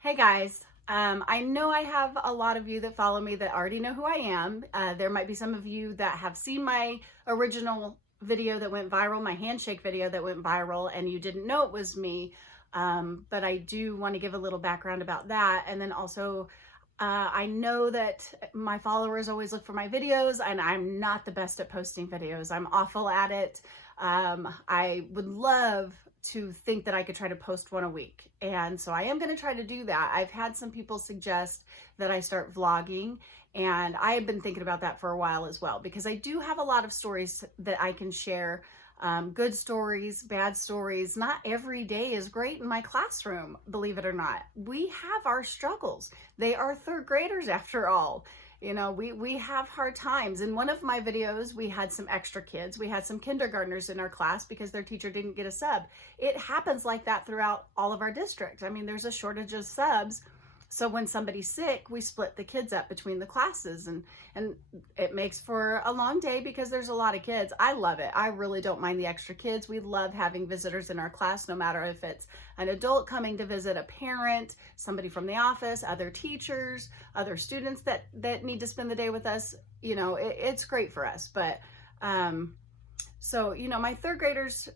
Hey guys, I know I have a lot of you that follow me that already know who I am. There might be some of you that have seen my original video that went viral, my handshake video that went viral, and you didn't know it was me. But I do want to give a little background about that. And then also, I know that my followers always look for my videos, and I'm not the best at posting videos. I'm awful at it. I would love to think that I could try to post one a week. And so I am going to try to do that. I've had some people suggest that I start vlogging, and I have been thinking about that for a while as well, because I do have a lot of stories that I can share. Good stories, bad stories. Not every day is great in my classroom, believe it or not. We have our struggles. They are third graders after all. You know, we have hard times. In one of my videos, we had some extra kids. We had some kindergartners in our class because their teacher didn't get a sub. It happens like that throughout all of our district. I mean, there's a shortage of subs. So when somebody's sick, we split the kids up between the classes, and it makes for a long day because there's a lot of kids. I love it. I really don't mind the extra kids. We love having visitors in our class, no matter if it's an adult coming to visit, a parent, somebody from the office, other teachers, other students that need to spend the day with us. You know, it's great for us. But so, you know, my third graders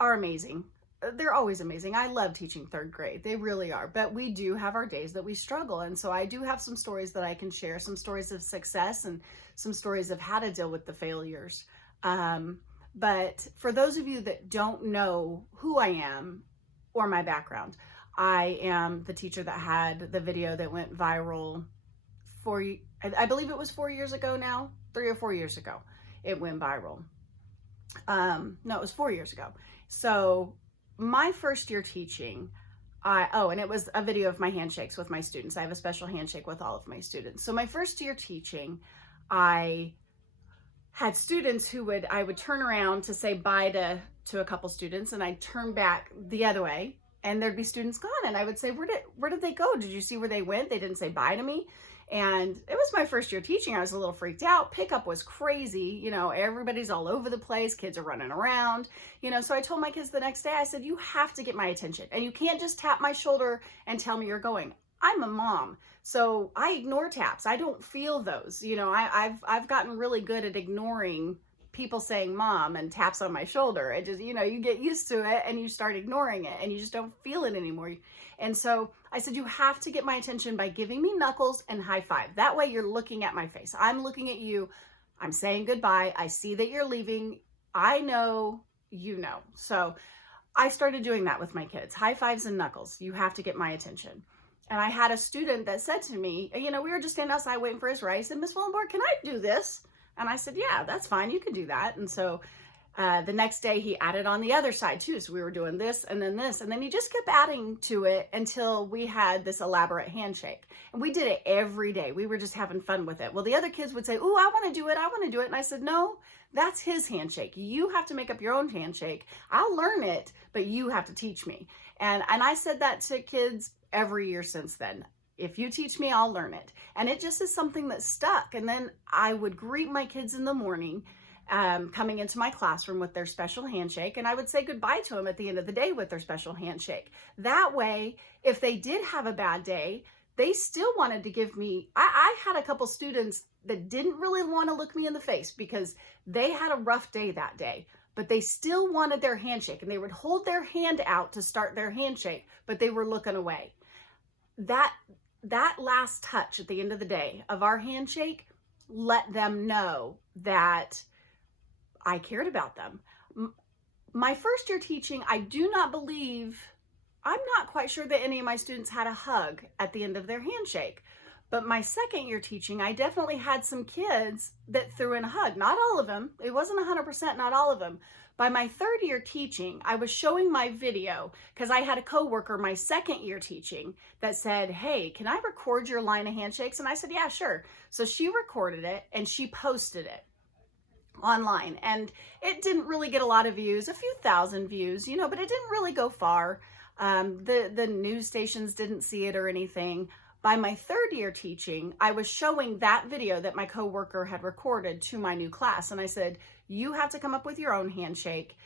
are amazing. They're always amazing. I love teaching third grade. They really are. But we do have our days that we struggle. And so I do have some stories that I can share, some stories of success and some stories of how to deal with the failures. But for those of you that don't know who I am or my background, I am the teacher that had the video that went viral I believe it was 4 years ago now, 3 or 4 years ago, it went viral. No, it was 4 years ago. So my first year teaching, and it was a video of my handshakes with my students. I have a special handshake with all of my students. So my first year teaching, I had students I would turn around to say bye to a couple students, and I'd turn back the other way, and there'd be students gone. And I would say, where did they go? Did you see where they went? They didn't say bye to me. And it was my first year teaching. I was a little freaked out. Pickup was crazy. You know, everybody's all over the place. Kids are running around, you know. So I told my kids the next day, I said, you have to get my attention, and you can't just tap my shoulder and tell me you're going. I'm a mom, so I ignore taps. I don't feel those. You know, I've gotten really good at ignoring people saying mom and taps on my shoulder. It just, you know, you get used to it and you start ignoring it and you just don't feel it anymore. And so I said, you have to get my attention by giving me knuckles and high five. That way you're looking at my face. I'm looking at you. I'm saying goodbye. I see that you're leaving. I know, you know. So I started doing that with my kids. High fives and knuckles. You have to get my attention. And I had a student that said to me, you know, we were just standing outside waiting for his ride. He said, Miss Willenborg, can I do this? And I said, yeah, that's fine. You can do that. And so the next day he added on the other side too. So we were doing this and then this, and then he just kept adding to it until we had this elaborate handshake. And we did it every day. We were just having fun with it. Well, the other kids would say, oh, I want to do it. I want to do it. And I said, no, that's his handshake. You have to make up your own handshake. I'll learn it, but you have to teach me. And I said that to kids every year since then. If you teach me, I'll learn it. And it just is something that stuck. And then I would greet my kids in the morning, coming into my classroom with their special handshake, and I would say goodbye to them at the end of the day with their special handshake. That way, if they did have a bad day, they still wanted to give me, I had a couple students that didn't really want to look me in the face because they had a rough day that day, but they still wanted their handshake, and they would hold their hand out to start their handshake, but they were looking away. That last touch at the end of the day of our handshake let them know that I cared about them. My first year teaching, I'm not quite sure that any of my students had a hug at the end of their handshake. But my second year teaching, I definitely had some kids that threw in a hug. Not all of them. It wasn't 100%, not all of them. By my third year teaching, I was showing my video because I had a coworker my second year teaching that said, hey, can I record your line of handshakes? And I said, yeah, sure. So she recorded it and she posted it online, and it didn't really get a lot of views, a few thousand views, you know, but it didn't really go far. The news stations didn't see it or anything. By my third year teaching, I was showing that video that my coworker had recorded to my new class. And I said, you have to come up with your own handshake.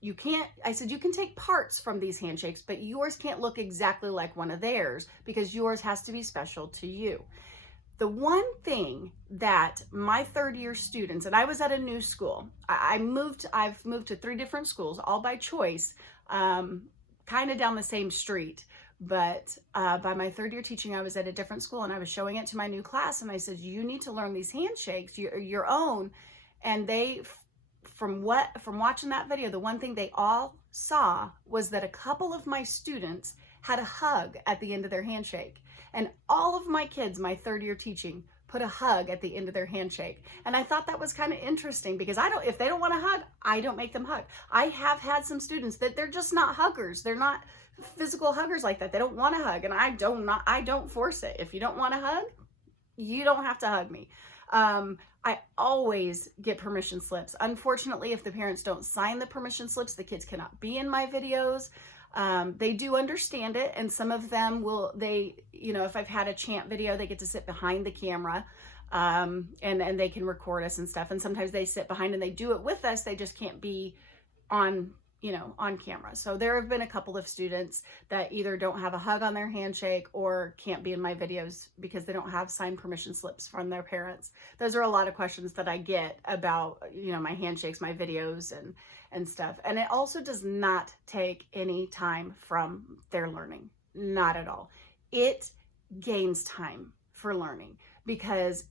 you can't, I said, you can take parts from these handshakes, but yours can't look exactly like one of theirs because yours has to be special to you. The one thing that my third year students, and I was at a new school, I've moved to 3 different schools, all by choice, kind of down the same street. But by my third year teaching, I was at a different school and I was showing it to my new class. And I said, you need to learn these handshakes, your own. And they, from watching that video, the one thing they all saw was that a couple of my students had a hug at the end of their handshake. And all of my kids, my third year teaching, put a hug at the end of their handshake. And I thought that was kind of interesting because if they don't want to hug, I don't make them hug. I have had some students that they're just not huggers. They're not physical huggers like that. They don't want to hug, and I don't force it. If you don't want to hug, you don't have to hug me. I always get permission slips. Unfortunately, if the parents don't sign the permission slips, the kids cannot be in my videos. They do understand it, and some of them will, if I've had a chant video, they get to sit behind the camera, and they can record us and stuff. And sometimes they sit behind and they do it with us. They just can't be on camera. So there have been a couple of students that either don't have a hug on their handshake or can't be in my videos because they don't have signed permission slips from their parents. Those are a lot of questions that I get about, my handshakes, my videos and stuff. And it also does not take any time from their learning. Not at all. It gains time for learning because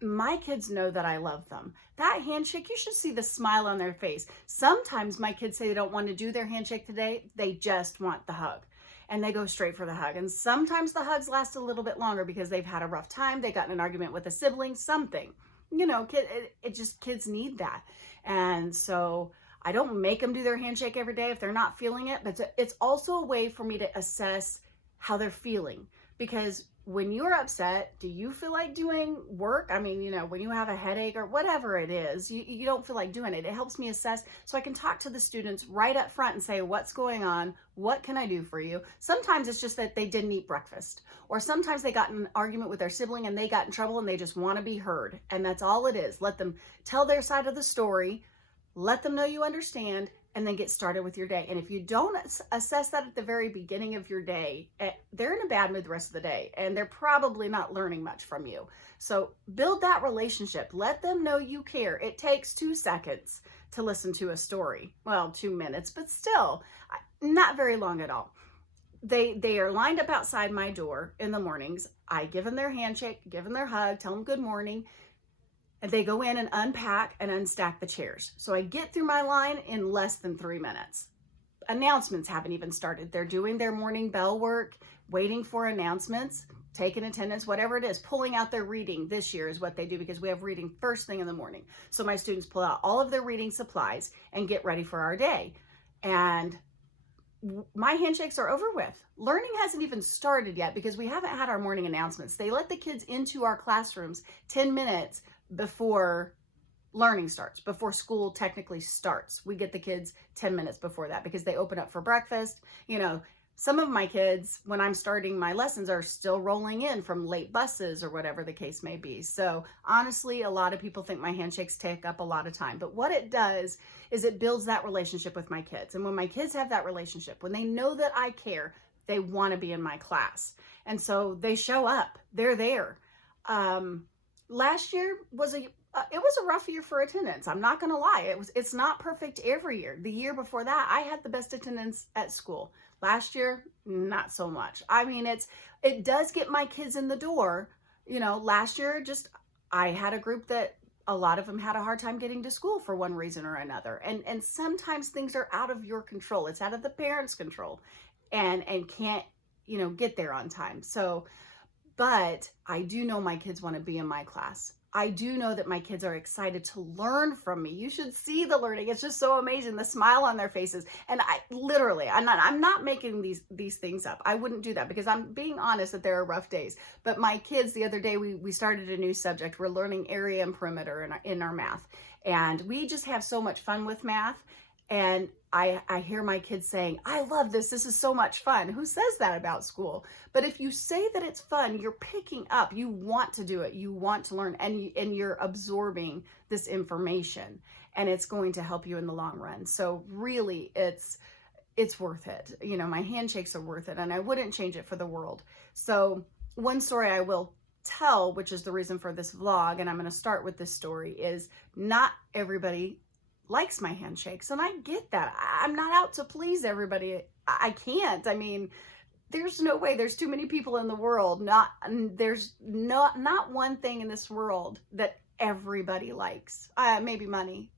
my kids know that I love them. That handshake, you should see the smile on their face. Sometimes my kids say they don't want to do their handshake today. They just want the hug and they go straight for the hug. And sometimes the hugs last a little bit longer because they've had a rough time. They got in an argument with a sibling, something, kids need that. And so I don't make them do their handshake every day if they're not feeling it, but it's also a way for me to assess how they're feeling. Because when you're upset, do you feel like doing work? I mean, when you have a headache or whatever it is, you don't feel like doing it. It helps me assess so I can talk to the students right up front and say, what's going on? What can I do for you? Sometimes it's just that they didn't eat breakfast, or sometimes they got in an argument with their sibling and they got in trouble and they just want to be heard. And that's all it is. Let them tell their side of the story, let them know you understand, and then get started with your day. And if you don't assess that at the very beginning of your day, they're in a bad mood the rest of the day, and they're probably not learning much from you. So build that relationship. Let them know you care. It takes 2 seconds to listen to a story. Well, 2 minutes, but still not very long at all. They are lined up outside my door in the mornings. I give them their handshake, give them their hug, tell them good morning. And they go in and unpack and unstack the chairs. So I get through my line in less than 3 minutes. Announcements haven't even started. They're doing their morning bell work, waiting for announcements, taking attendance, whatever it is, pulling out their reading. This year is what they do because we have reading first thing in the morning. So my students pull out all of their reading supplies and get ready for our day. And my handshakes are over with. Learning hasn't even started yet because we haven't had our morning announcements. They let the kids into our classrooms 10 minutes before learning starts, before school technically starts. We get the kids 10 minutes before that because they open up for breakfast. Some of my kids, when I'm starting my lessons, are still rolling in from late buses or whatever the case may be. So honestly, a lot of people think my handshakes take up a lot of time, but what it does is it builds that relationship with my kids. And when my kids have that relationship, when they know that I care, they want to be in my class. And so they show up, they're there. Last year was it was a rough year for attendance. I'm not going to lie. It's not perfect every year. The year before that, I had the best attendance at school. Last year, not so much. I mean, it does get my kids in the door. Last year, I had a group that a lot of them had a hard time getting to school for one reason or another. And sometimes things are out of your control. It's out of the parents' control and can't, get there on time. So, but I do know my kids want to be in my class. I do know that my kids are excited to learn from me. You should see the learning. It's just so amazing, the smile on their faces. And I'm not making these things up. I wouldn't do that because I'm being honest that there are rough days. But my kids, the other day, we started a new subject. We're learning area and perimeter in our math. And we just have so much fun with math. And I hear my kids saying, I love this. This is so much fun. Who says that about school? But if you say that it's fun, you're picking up. You want to do it. You want to learn, and you're absorbing this information. and it's going to help you in the long run. So really, it's worth it. You know, my handshakes are worth it, and I wouldn't change it for the world. So one story I will tell, which is the reason for this vlog, and I'm going to start with this story, is not everybody likes my handshakes, and I get that. I'm not out to please everybody. I can't. I mean, there's no way. There's too many people in the world. There's not one thing in this world that everybody likes. Maybe money.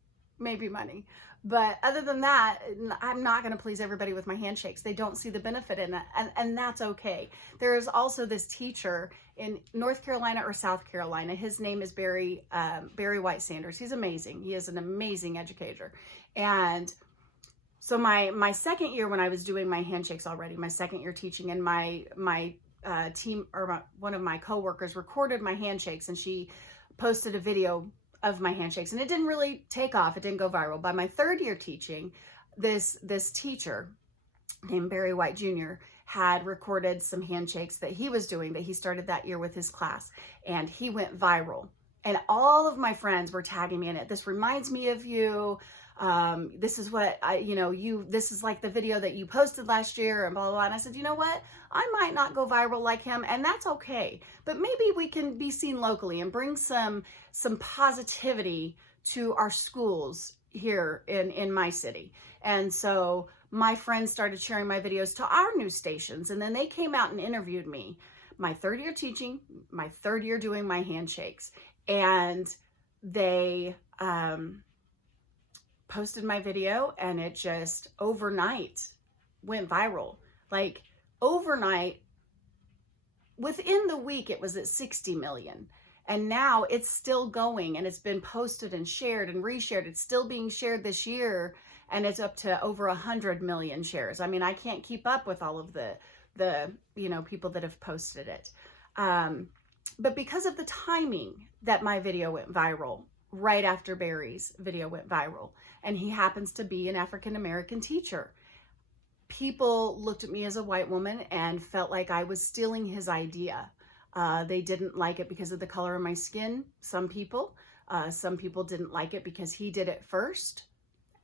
But other than that, I'm not going to please everybody with my handshakes. They don't see the benefit in it, and that's okay. There is also this teacher in North Carolina or South Carolina. His name is Barry White Sanders. He's amazing. He is an amazing educator. And so my second year, when I was doing my handshakes already, my second year teaching, and my team, or one of my coworkers recorded my handshakes, and she posted a video of my handshakes, and it didn't really take off. It didn't go viral. By my third year teaching, this teacher named Barry White Jr. had recorded some handshakes that he was doing, that he started that year with his class, and he went viral. And all of my friends were tagging me in it. This reminds me of you. This is what this is like the video that you posted last year, and blah, blah, blah. And I said, you know what? I might not go viral like him, and that's okay. But maybe we can be seen locally and bring some positivity to our schools here in my city. And so my friends started sharing my videos to our news stations, and then they came out and interviewed me. My third year teaching, my third year doing my handshakes, and they posted my video, and it just overnight went viral. Like overnight, within the week, it was at 60 million. And now it's still going, and it's been posted and shared and reshared. It's still being shared this year, and it's up to over 100 million shares. I mean, I can't keep up with all of the people that have posted it. But because of the timing that my video went viral, right after Barry's video went viral, and he happens to be an African-American teacher, people looked at me as a white woman and felt like I was stealing his idea. They didn't like it because of the color of my skin. Some people didn't like it because he did it first,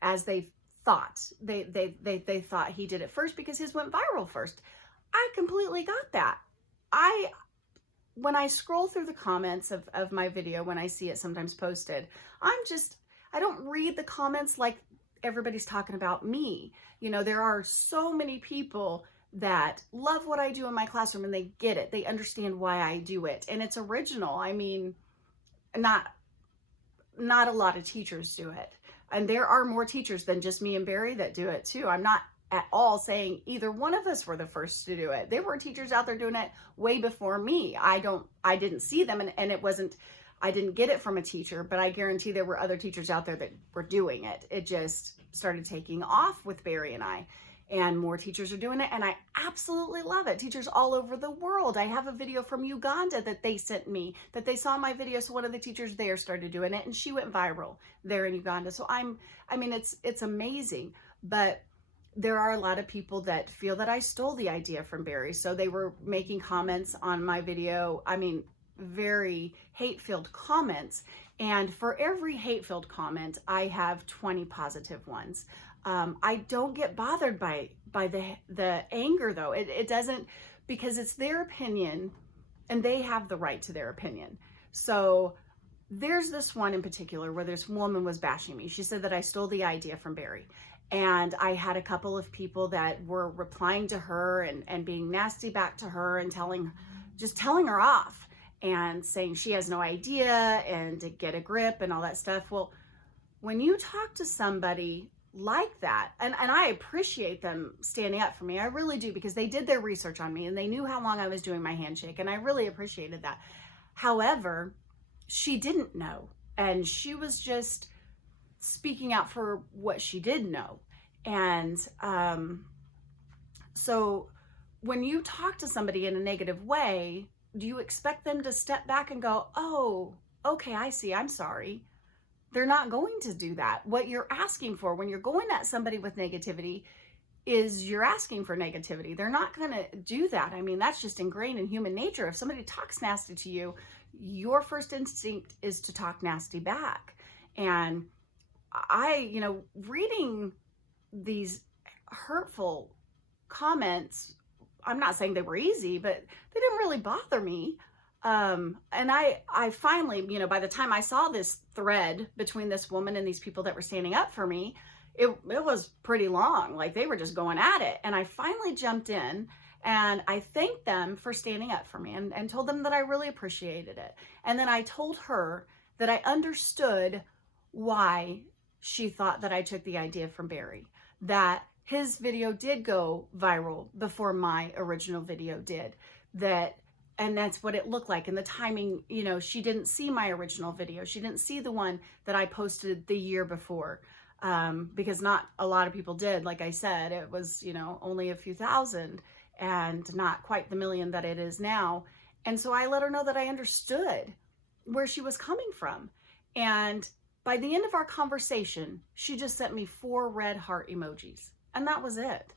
as they thought. They thought he did it first because his went viral first. I completely got that. When I scroll through the comments of my video, when I see it sometimes posted, I don't read the comments like everybody's talking about me. You know, there are so many people that love what I do in my classroom, and they get it. They understand why I do it, and it's original. I mean, not a lot of teachers do it. And there are more teachers than just me and Barry that do it too. I'm not at all saying either one of us were the first to do it. There were teachers out there doing it way before me. I didn't see them, and it wasn't, I didn't get it from a teacher, but I guarantee there were other teachers out there that were doing it. It just started taking off with Barry and I, and more teachers are doing it, and I absolutely love it. Teachers all over the world. I have a video from Uganda that they sent me, that they saw my video, so one of the teachers there started doing it, and she went viral there in Uganda. So I mean, it's amazing, but there are a lot of people that feel that I stole the idea from Barry. So they were making comments on my video. I mean, very hate-filled comments. And for every hate-filled comment, I have 20 positive ones. I don't get bothered by the anger, though. It doesn't, because it's their opinion, and they have the right to their opinion. So there's this one in particular where this woman was bashing me. She said that I stole the idea from Barry. And I had a couple of people that were replying to her and being nasty back to her, and just telling her off and saying she has no idea and to get a grip and all that stuff. Well, when you talk to somebody like that, and I appreciate them standing up for me, I really do, because they did their research on me and they knew how long I was doing my handshake, and I really appreciated that. However, she didn't know, and she was just speaking out for what she did know. And so when you talk to somebody in a negative way, do you expect them to step back and go, oh, okay, I see, I'm sorry? They're not going to do that. What you're asking for when you're going at somebody with negativity is you're asking for negativity. They're not going to do that. I mean, that's just ingrained in human nature. If somebody talks nasty to you, your first instinct is to talk nasty back. And reading these hurtful comments, I'm not saying they were easy, but they didn't really bother me. And I finally, by the time I saw this thread between this woman and these people that were standing up for me, it was pretty long. Like, they were just going at it. And I finally jumped in and I thanked them for standing up for me and told them that I really appreciated it. And then I told her that I understood why she thought that I took the idea from Barry, that his video did go viral before my original video did, and that's what it looked like. And the timing, she didn't see my original video. She didn't see the one that I posted the year before, because not a lot of people did. Like I said, it was, only a few thousand and not quite the million that it is now. And so I let her know that I understood where she was coming from. And by the end of our conversation, she just sent me 4 red heart emojis. And that was it.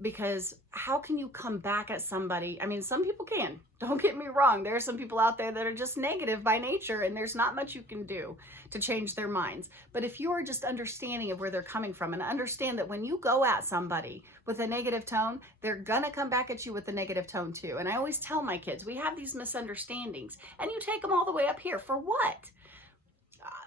Because how can you come back at somebody? I mean, some people can. Don't get me wrong. There are some people out there that are just negative by nature, and there's not much you can do to change their minds. But if you are just understanding of where they're coming from and understand that when you go at somebody with a negative tone, they're going to come back at you with a negative tone too. And I always tell my kids, we have these misunderstandings, and you take them all the way up here. For what?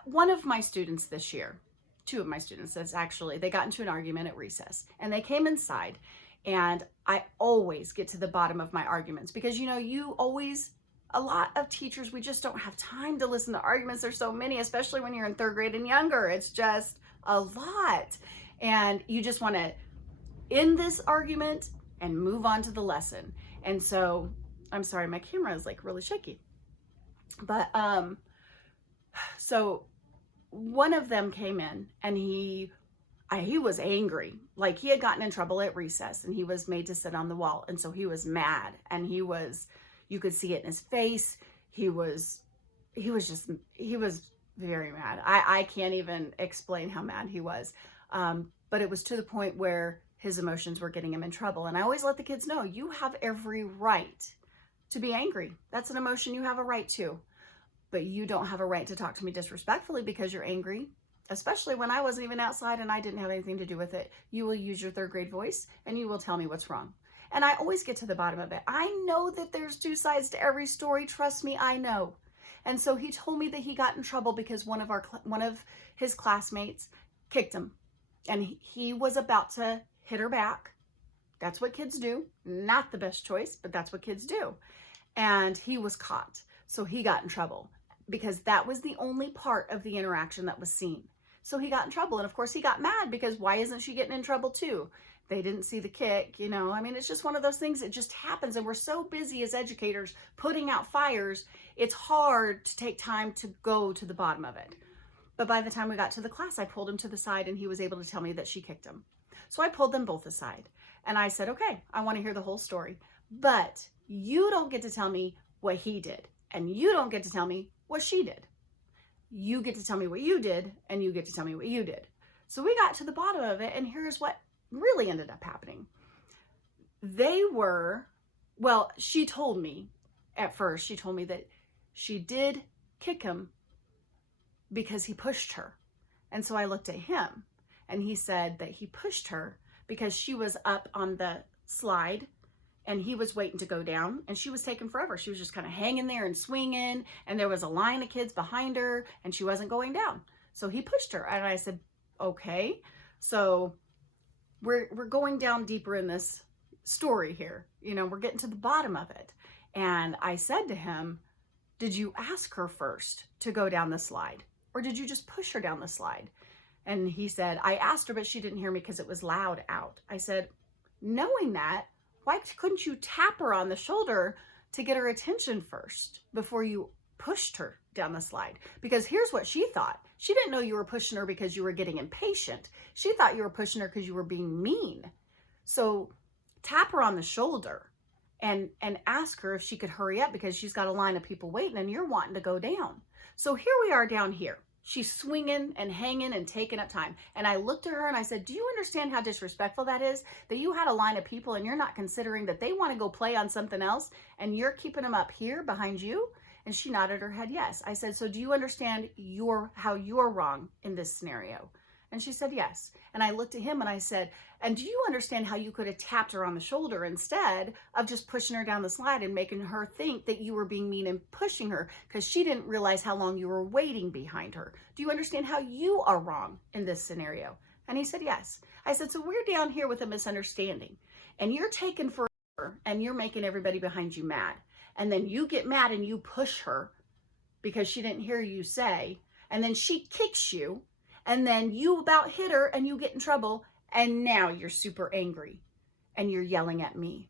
One of my students this year, 2 of my students, they got into an argument at recess, and they came inside. And I always get to the bottom of my arguments because, a lot of teachers, we just don't have time to listen to arguments. There's so many, especially when you're in 3rd grade and younger. It's just a lot. And you just want to end this argument and move on to the lesson. And so, I'm sorry, my camera is like really shaky. But, so one of them came in and he was angry. Like, he had gotten in trouble at recess and he was made to sit on the wall. And so he was mad, and you could see it in his face. He was very mad. I can't even explain how mad he was. But it was to the point where his emotions were getting him in trouble. And I always let the kids know, you have every right to be angry. That's an emotion you have a right to. But you don't have a right to talk to me disrespectfully because you're angry. Especially when I wasn't even outside and I didn't have anything to do with it. You will use your 3rd grade voice and you will tell me what's wrong. And I always get to the bottom of it. I know that there's 2 sides to every story. Trust me, I know. And so he told me that he got in trouble because one of his classmates kicked him. And he was about to hit her back. That's what kids do. Not the best choice, but that's what kids do. And he was caught. So he got in trouble because that was the only part of the interaction that was seen. So he got in trouble. And of course he got mad because why isn't she getting in trouble too? They didn't see the kick, I mean, it's just one of those things that just happens. And we're so busy as educators putting out fires. It's hard to take time to go to the bottom of it. But by the time we got to the class, I pulled him to the side and he was able to tell me that she kicked him. So I pulled them both aside and I said, okay, I want to hear the whole story, but you don't get to tell me what he did and you don't get to tell me what she did. You get to tell me what you did and you get to tell me what you did. So we got to the bottom of it, and here's what really ended up happening. She told me at first, she told me that she did kick him because he pushed her. And so I looked at him and he said that he pushed her because she was up on the slide and he was waiting to go down and she was taking forever. She was just kind of hanging there and swinging, and there was a line of kids behind her and she wasn't going down. So he pushed her, and I said, okay. So we're going down deeper in this story here. We're getting to the bottom of it. And I said to him, did you ask her first to go down the slide, or did you just push her down the slide? And he said, I asked her, but she didn't hear me because it was loud out. I said, knowing that, why couldn't you tap her on the shoulder to get her attention first before you pushed her down the slide? Because here's what she thought. She didn't know you were pushing her because you were getting impatient. She thought you were pushing her because you were being mean. So tap her on the shoulder and ask her if she could hurry up because she's got a line of people waiting and you're wanting to go down. So here we are down here. She's swinging and hanging and taking up time. And I looked at her and I said, do you understand how disrespectful that is? That you had a line of people and you're not considering that they want to go play on something else and you're keeping them up here behind you? And she nodded her head yes. I said, so do you understand how you're wrong in this scenario? And she said, yes. And I looked at him and I said, and do you understand how you could have tapped her on the shoulder instead of just pushing her down the slide and making her think that you were being mean and pushing her because she didn't realize how long you were waiting behind her? Do you understand how you are wrong in this scenario? And he said, yes. I said, so we're down here with a misunderstanding and you're taking forever and you're making everybody behind you mad. And then you get mad and you push her because she didn't hear you say, and then she kicks you, and then you about hit her and you get in trouble, and now you're super angry and you're yelling at me.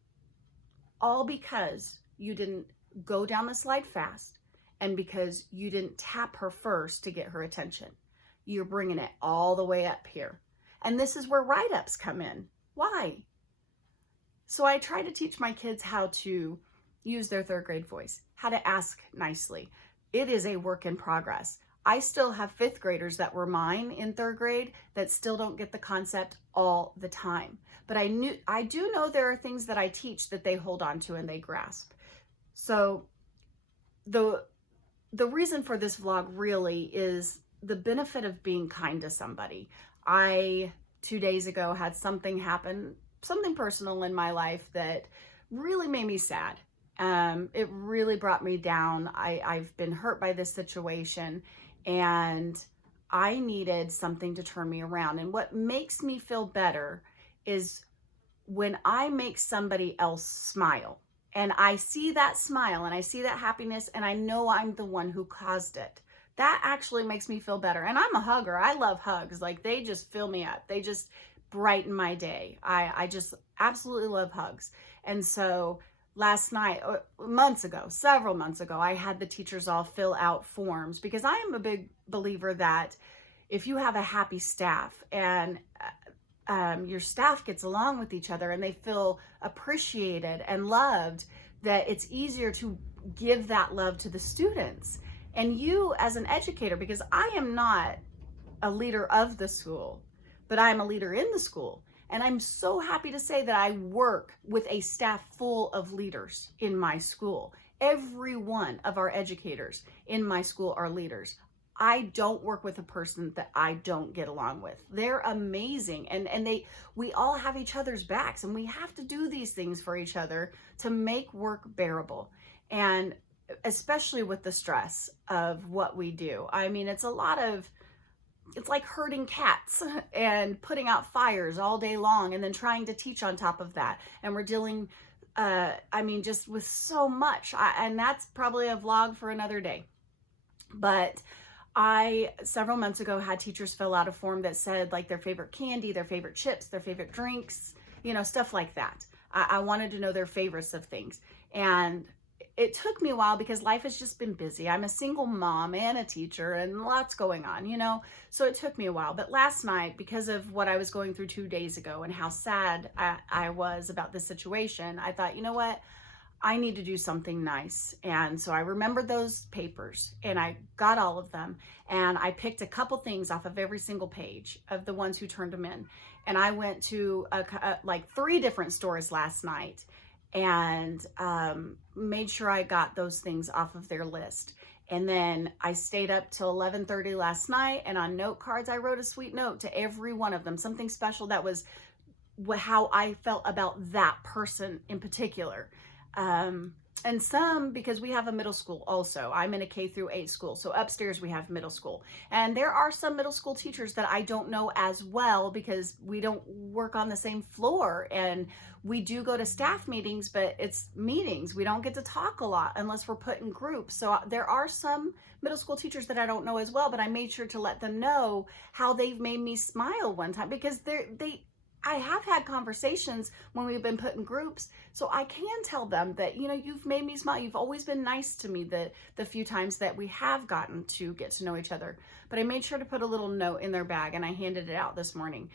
All because you didn't go down the slide fast and because you didn't tap her first to get her attention. You're bringing it all the way up here. And this is where write-ups come in. Why? So I try to teach my kids how to use their third grade voice, how to ask nicely. It is a work in progress. I still have fifth graders that were mine in third grade that still don't get the concept all the time. But I do know there are things that I teach that they hold on to and they grasp. So the reason for this vlog really is the benefit of being kind to somebody. I 2 days ago had something happen, something personal in my life that really made me sad. It really brought me down. I've been hurt by this situation and I needed something to turn me around. And what makes me feel better is when I make somebody else smile and I see that smile and I see that happiness and I know I'm the one who caused it. That actually makes me feel better. And I'm a hugger. I love hugs. Like they just fill me up. They just brighten my day. I just absolutely love hugs. And so last night, several months ago, I had the teachers all fill out forms because I am a big believer that if you have a happy staff and your staff gets along with each other and they feel appreciated and loved, that it's easier to give that love to the students. And you as an educator, because I am not a leader of the school, but I'm a leader in the school. And I'm so happy to say that I work with a staff full of leaders in my school. Every one of our educators in my school are leaders. I don't work with a person that I don't get along with. They're amazing. And we all have each other's backs and we have to do these things for each other to make work bearable. And especially with the stress of what we do. I mean, it's like herding cats and putting out fires all day long and then trying to teach on top of that. And we're dealing, just with so much. And that's probably a vlog for another day. But I, several months ago, had teachers fill out a form that said like their favorite candy, their favorite chips, their favorite drinks, stuff like that. I wanted to know their favorites of things. And it took me a while because life has just been busy. I'm a single mom and a teacher and lots going on, so it took me a while. But last night, because of what I was going through 2 days ago and how sad I was about this situation, I thought, you know what? I need to do something nice. And so I remembered those papers and I got all of them and I picked a couple things off of every single page of the ones who turned them in. And I went to like 3 different stores last night and made sure I got those things off of their list. And then I stayed up till 11:30 last night, and on note cards I wrote a sweet note to every one of them, something special that was how I felt about that person in particular. And some, because we have a middle school also. I'm in a K-8 school, so upstairs we have middle school. And there are some middle school teachers that I don't know as well because we don't work on the same floor. And we do go to staff meetings, but it's meetings. We don't get to talk a lot unless we're put in groups. So there are some middle school teachers that I don't know as well, but I made sure to let them know how they've made me smile one time because I have had conversations when we've been put in groups, so I can tell them that, you've made me smile. You've always been nice to me the few times that we have gotten to get to know each other. But I made sure to put a little note in their bag and I handed it out this morning.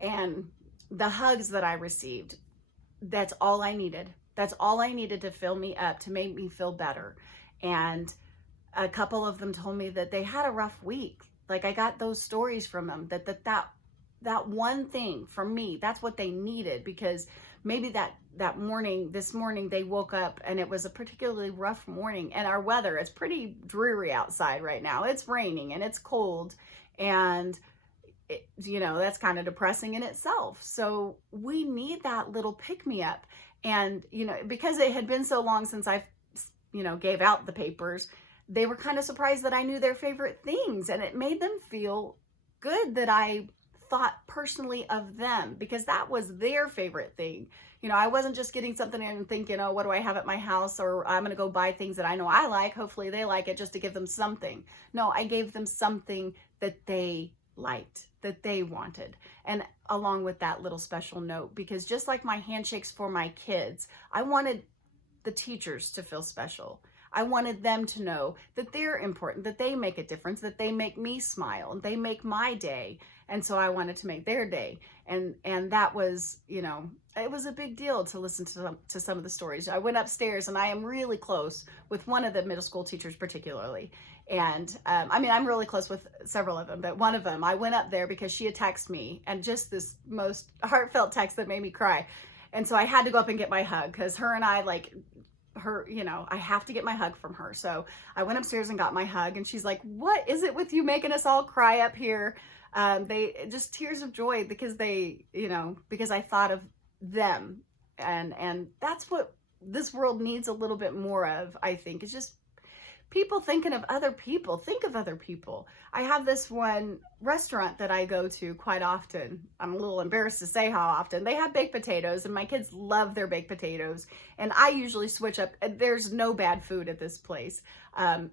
And the hugs that I received, that's all I needed. That's all I needed to fill me up, to make me feel better. And a couple of them told me that they had a rough week. Like I got those stories from them that one thing from me, that's what they needed, because maybe this morning they woke up and it was a particularly rough morning, and our weather is pretty dreary outside right now. It's raining and it's cold, and that's kind of depressing in itself. So we need that little pick-me-up. And, because it had been so long since I, gave out the papers, they were kind of surprised that I knew their favorite things. And it made them feel good that I thought personally of them, because that was their favorite thing. I wasn't just getting something and thinking, oh, what do I have at my house? Or I'm going to go buy things that I know I like. Hopefully they like it, just to give them something. No, I gave them something that they liked, that they wanted. And along with that little special note, because just like my handshakes for my kids, I wanted the teachers to feel special. I wanted them to know that they're important, that they make a difference, that they make me smile, and they make my day. And so I wanted to make their day. And that was, it was a big deal to listen to some of the stories. I went upstairs, and I am really close with one of the middle school teachers particularly. And I'm really close with several of them, but one of them, I went up there because she had texted me, and just this most heartfelt text that made me cry. And so I had to go up and get my hug, because her and I, I have to get my hug from her. So I went upstairs and got my hug, and she's like, what is it with you making us all cry up here? They just tears of joy, because because I thought of them. And that's what this world needs a little bit more of, I think. It's just people thinking of other people. Think of other people. I have this one restaurant that I go to quite often. I'm a little embarrassed to say how often. They have baked potatoes, and my kids love their baked potatoes. And I usually switch up. There's no bad food at this place.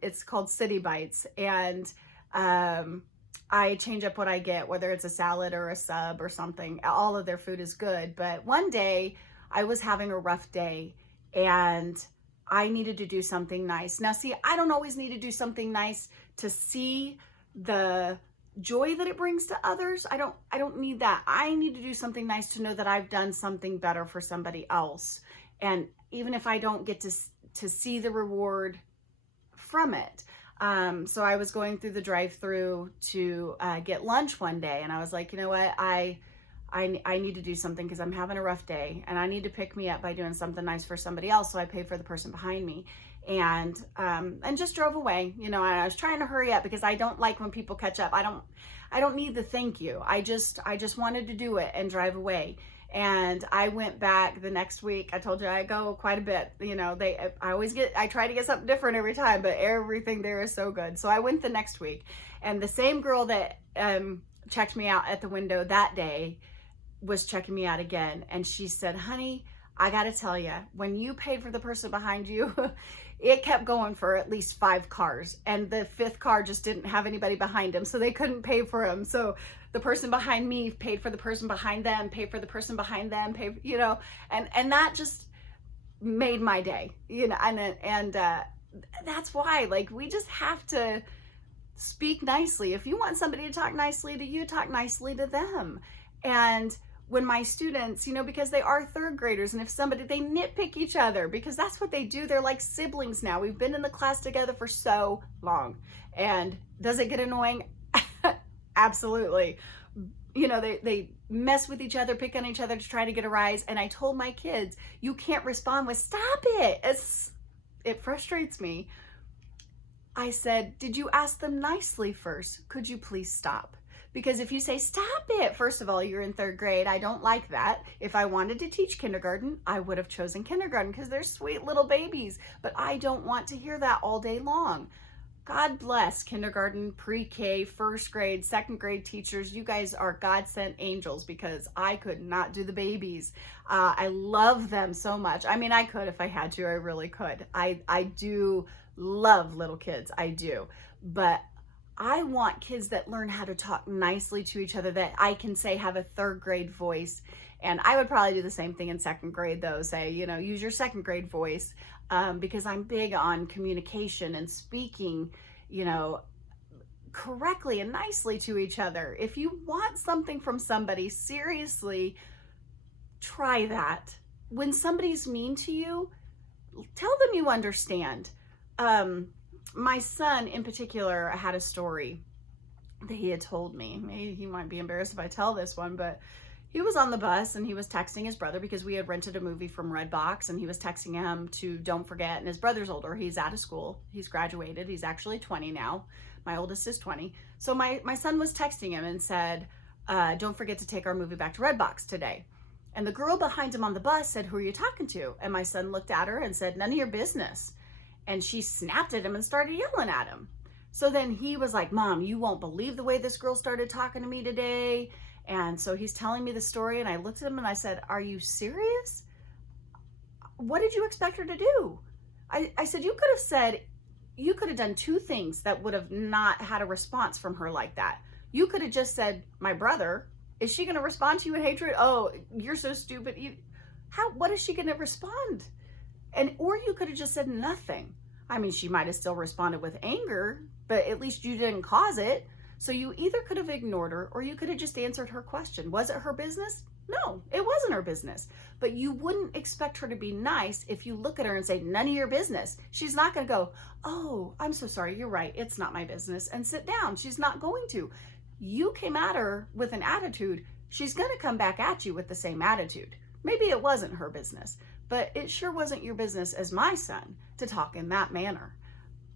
It's called City Bites. And I change up what I get, whether it's a salad or a sub or something. All of their food is good. But one day I was having a rough day, and I needed to do something nice. Now, see, I don't always need to do something nice to see the joy that it brings to others. I don't need that. I need to do something nice to know that I've done something better for somebody else. And even if I don't get to see the reward from it. So I was going through the drive-through to get lunch one day, and I was like, you know what? I need to do something, because I'm having a rough day, and I need to pick me up by doing something nice for somebody else. So I paid for the person behind me, and just drove away. And I was trying to hurry up, because I don't like when people catch up. I don't need the thank you. I just wanted to do it and drive away. And I went back the next week. I told you I go quite a bit. I try to get something different every time, but everything there is so good. So I went the next week, and the same girl that checked me out at the window that day was checking me out again. And she said, honey, I got to tell you, when you paid for the person behind you, it kept going for at least 5 cars. And the 5th car just didn't have anybody behind him, so they couldn't pay for him. So the person behind me paid for the person behind them, paid for the person behind them, and that just made my day, and that's why, we just have to speak nicely. If you want somebody to talk nicely to you, talk nicely to them. And when my students, because they are 3rd graders, and if they nitpick each other, because that's what they do. They're like siblings now. We've been in the class together for so long. And does it get annoying? Absolutely. They mess with each other, pick on each other to try to get a rise. And I told my kids, you can't respond with, stop it. It frustrates me. I said, did you ask them nicely first? Could you please stop? Because if you say, stop it, first of all, you're in 3rd grade. I don't like that. If I wanted to teach kindergarten, I would have chosen kindergarten, because they're sweet little babies. But I don't want to hear that all day long. God bless kindergarten, pre-K, 1st grade, 2nd grade teachers. You guys are God-sent angels, because I could not do the babies. I love them so much. I could if I had to. I really could. I do love little kids. I do. But I want kids that learn how to talk nicely to each other, that I can say have a 3rd grade voice. And I would probably do the same thing in 2nd grade, though. Say, use your 2nd grade voice, because I'm big on communication and speaking, correctly and nicely to each other. If you want something from somebody, seriously, try that. When somebody's mean to you, tell them you understand. My son in particular had a story that he had told me. Maybe he might be embarrassed if I tell this one, but he was on the bus and he was texting his brother, because we had rented a movie from Redbox, and he was texting him to don't forget. And his brother's older. He's out of school. He's graduated. He's actually 20 now. My oldest is 20. So my son was texting him and said, don't forget to take our movie back to Redbox today. And the girl behind him on the bus said, who are you talking to? And my son looked at her and said, none of your business. And she snapped at him and started yelling at him. So then he was like, Mom, you won't believe the way this girl started talking to me today. And so he's telling me the story, and I looked at him and I said, are you serious? What did you expect her to do? I said, you could have done two things that would have not had a response from her like that. You could have just said, my brother. Is she going to respond to you in hatred? Oh, you're so stupid. What is she going to respond? Or you could have just said nothing. I mean, she might have still responded with anger, but at least you didn't cause it. So you either could have ignored her, or you could have just answered her question. Was it her business? No, it wasn't her business. But you wouldn't expect her to be nice if you look at her and say, none of your business. She's not going to go, oh, I'm so sorry. You're right. It's not my business. And sit down. She's not going to. You came at her with an attitude. She's going to come back at you with the same attitude. Maybe it wasn't her business, but it sure wasn't your business as my son to talk in that manner.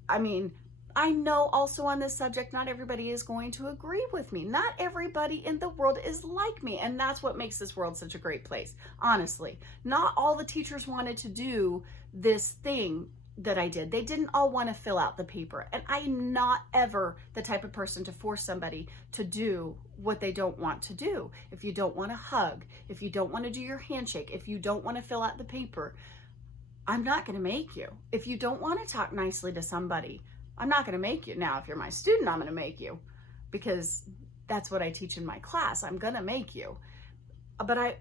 I mean, I know also on this subject, not everybody is going to agree with me. Not everybody in the world is like me. And that's what makes this world such a great place. Honestly, not all the teachers wanted to do this thing that I did. They didn't all want to fill out the paper. And I'm not ever the type of person to force somebody to do what they don't want to do. If you don't want to hug, if you don't want to do your handshake, if you don't want to fill out the paper, I'm not going to make you. If you don't want to talk nicely to somebody, I'm not going to make you. Now, if you're my student, I'm going to make you, because that's what I teach in my class. I'm going to make you. But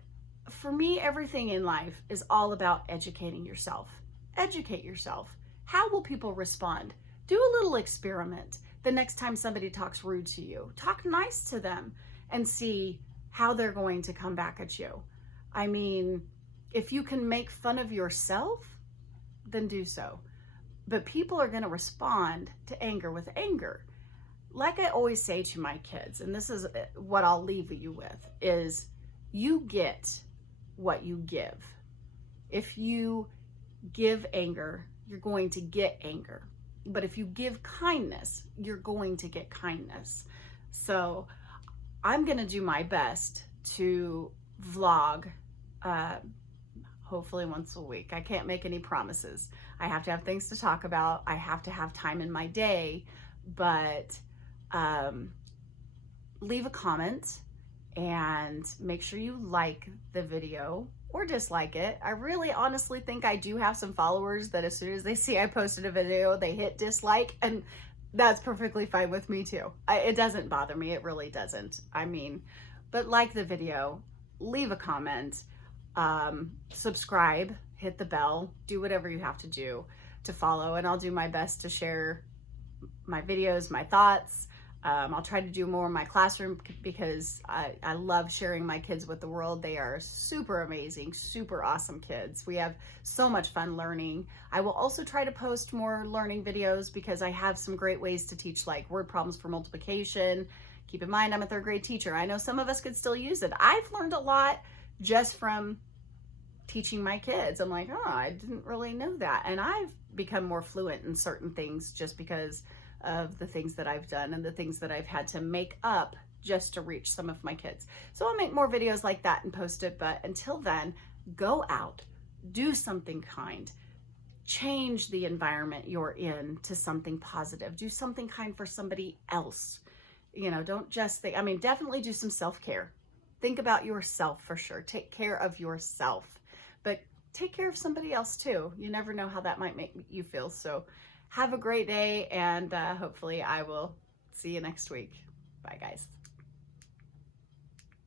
for me, everything in life is all about educating yourself. Educate yourself. How will people respond? Do a little experiment. The next time somebody talks rude to you, talk nice to them and see how they're going to come back at you. I mean, if you can make fun of yourself, then do so. But people are going to respond to anger with anger. Like I always say to my kids, and this is what I'll leave you with, is you get what you give. If you give anger, you're going to get anger. But if you give kindness, you're going to get kindness. So I'm going to do my best to vlog hopefully once a week. I can't make any promises. I have to have things to talk about. I have to have time in my day, but leave a comment and make sure you like the video or dislike it. I really honestly think I do have some followers that as soon as they see I posted a video, they hit dislike, and that's perfectly fine with me too. It doesn't bother me. It really doesn't. I mean, but like the video, leave a comment, subscribe, hit the bell, do whatever you have to do to follow, and I'll do my best to share my videos, my thoughts. I'll try to do more in my classroom because I love sharing my kids with the world. They are super amazing, super awesome kids. We have so much fun learning. I will also try to post more learning videos because I have some great ways to teach, like word problems for multiplication. Keep in mind, I'm a third grade teacher. I know some of us could still use it. I've learned a lot just from teaching my kids. I'm like, oh, I didn't really know that. And I've become more fluent in certain things just because of the things that I've done and the things that I've had to make up just to reach some of my kids. So I'll make more videos like that and post it. But until then, go out, do something kind, change the environment you're in to something positive, do something kind for somebody else. You know, don't just think, I mean, definitely do some self-care. Think about yourself for sure. Take care of yourself, but take care of somebody else too. You never know how that might make you feel. So have a great day, and hopefully I will see you next week. Bye, guys.